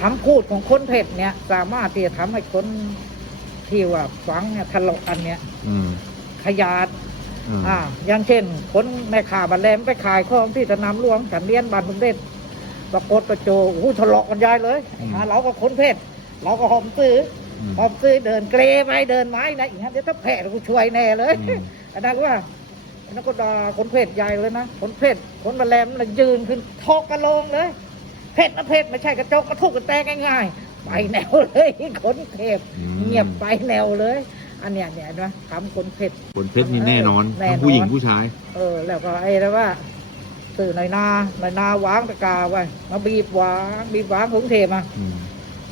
คำพูดของคนเพชรเนี่ย สามารถที่จะทำให้คนที่ว่าฟังเนี่ยทะเลาะกันเนี่ยอืมขยาด อืม อ่าอย่างเช่นคนแม่ขาบันแลมไปขายของที่สนามหลวงฉันเรียนบ้านสมเด็จปรากฏประโจโอ้โหทะเลาะกันใหญ่เลยหาเราก็คนเพชรเราก็หอมซื้ออืม หอมซื้อเดินเกรไปเดินไม้นะอีกฮะเดี๋ยวถ้าแพ้กูช่วยแน่เลยอืม อันนั้นว่าอันนั้นก็ด่าคนเพศใหญ่เลยนะคนเพศคนมาแรมมันยืนขึ้นทอกกระโลงเลย เพศนะเพศไม่ใช่กระจกกระทุกกระแตกง่ายๆไปแนวเลยคนเพศอืม เงียบไปแนวเลย อันเนี้ยเนี่ยนะคำคนเพศคนเพชรนี่แน่นอนแน่นอน ทั้งผู้หญิงผู้ชาย เออ แล้วก็ไอ้แล้วว่าสื่อในอยนาในอยนาวางตะกาไว้มาบีบวางบีบวางกรุงเทพมา อืม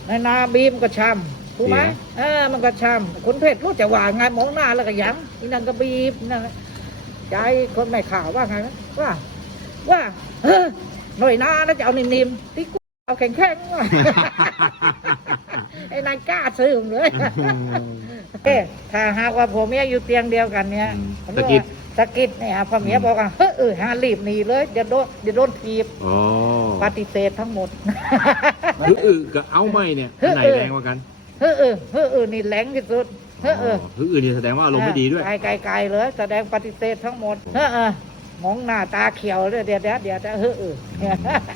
ในอยนาบีบมันก็ช้ำถูกไหมเสีย เออมันก็ช้ำคนเพศรู้จะว่าไงมองหน้าแล้วก็ย้ำอีนั่นก็บีบนั่นแหละใจคนไม่ข่าวว่าไงนะว่า ว่าเออ หน่อยหน้าแล้วจะเอานิ่มๆที่กูเอาแข็งๆว่ะ ไอ้นายกล้าซื้อผมเลยเอ๊ะถ้าหากว่าผมเมียอยู่เตียงเดียวกันเนี่ยอืมผมสะกิด สะกิดเนี่ยพ่อเมียบอกว่าเฮ้ยเออหารีบหนีเลยเดี๋ยวโดนเดี๋ยวโดนทีบอ๋อปฏิเสธทั้งหมด คืออึกับเอาไม่เนี่ยอันไหนเออแรงกว่ากันเฮ้ยเออเฮ้ยเออนี่แรงที่สุดเฮ้ยเออ คืออื่นนี่แสดงว่าอารมณ์ไม่ดีด้วย ไกลไกลไกลเลยแสดงปฏิเสธทั้งหมดเฮ้ยเออ มองหน้าตาเขียวเลยเดี๋ยวเดี๋ยวเดี๋ยวเดี๋ยวเฮ้ยเออ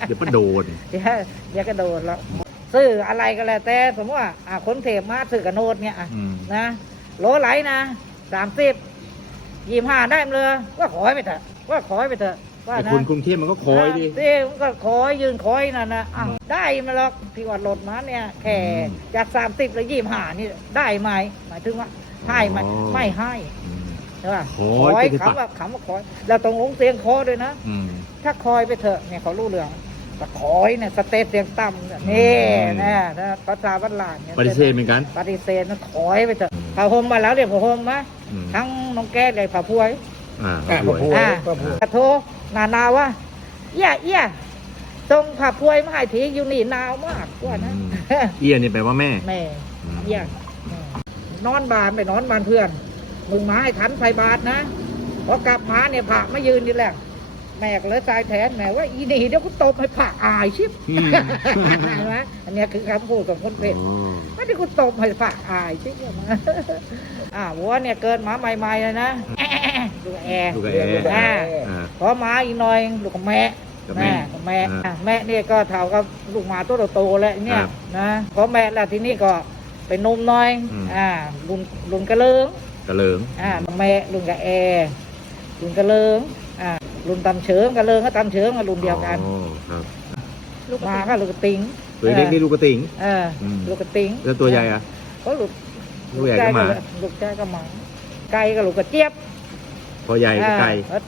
เดี๋ยวประโดดเดี๋ยวเดี๋ยวกระโดดแล้วซื้ออะไรก็แล้วแต่สมมติว่าอ่าคนเทพมาซื้อกระโนดเนี่ยอะอืมนะโหลไหลนะสามสิบยี่ห้าได้มาเลยว่าขอให้ไปเถอะว่าขอให้ไปเถอะว่าไอ้นะคนกรุงเทพมันก็คอยดิเต้มันก็ขอให้ยืนคอยนั่นนะอ้าวอืมได้มาหรอกที่ว่าลดมาเนี่ยแค่อืมจากสามสิบแล้วยี่ห้านี่ได้ไหมหมายถึงว่าให้ไหมอ๋อไม่ให้อืม ใช่ป่ะขอให้ให้ไปเถอะคำว่าคำว่าขอแล้วต้องลงเสียงขอด้วยนะอืม ถ้าคอยไปเถอะเนี่ยเขารู้เรื่องแต่คอยเนี่ยสเตตเสียงต่ำเนี่ยนี่อืม นะนะภาษาบ้านหลานเนี่ยปฏิเสธเหมือนกันปฏิเสธนะคอยไปเถอะอืมผ้าห่มมาแล้วเดี๋ยวผ้าห่มมาอืมทั้งน้องแก้เลยผ้าพวย อ่าอะด้วยพระพุทธอ่าพระพุทธกระโทนานาว่าเอี้ยเอี้ยส่งผ้าพวยมาให้ทีอยู่นี่หนาวมากกว่านะ อืม เอียนี่แปลว่าแม่แม่อืม เอี้ยแม่นอนบานไปนอนบานเพื่อน มึงมาให้ทันใส่บาทนะพอกลับมาเนี่ยผักมายืนนี่แหละแม่ก็เลยตายแทนแม่ว่าอีนี่เดี๋ยวกูตบให้ผักอายชิบอืมเห็นไหมอันเนี้ยคือคำพูดของคนเพชรโอ้ไม่ได้กูตบให้ผักอายชิบมาอ่าวัวเนี่ยเกิดมาใหม่ๆเลยนะแอะดูกแอร์ลูกกับแอร์อ่าอ่าพอมาอีกหน่อยลูกกับแม่กับแม่กับแม่อ่าอะแม่เนี่ยก็เท่ากับลูกหมาตัวโตๆแล้วเนี่คยรับนะพอแม่แล้วทีนี้ก็เป็นนมหน่อยอืมอ่าลุงลุงกระเลิง กระเหลิงอ่าแม่ลุงกับแอร์ลุงกระเลิงอ่าลุงตำเฉิงกระเลิงก็ตำเฉิงมาลุงเดียวกันอ๋อครับมาก็ลูกกระติงตัวเล็กนี่ลูกกระติงเอออมลูกกระติงแล้วตัวใหญ่อะก็ลูกลูกใหญ่ก็หมาลูกใจก็หมาไก่ก็ลูกกระเจี๊ยบพอใหญ่ก็ไก่อ่า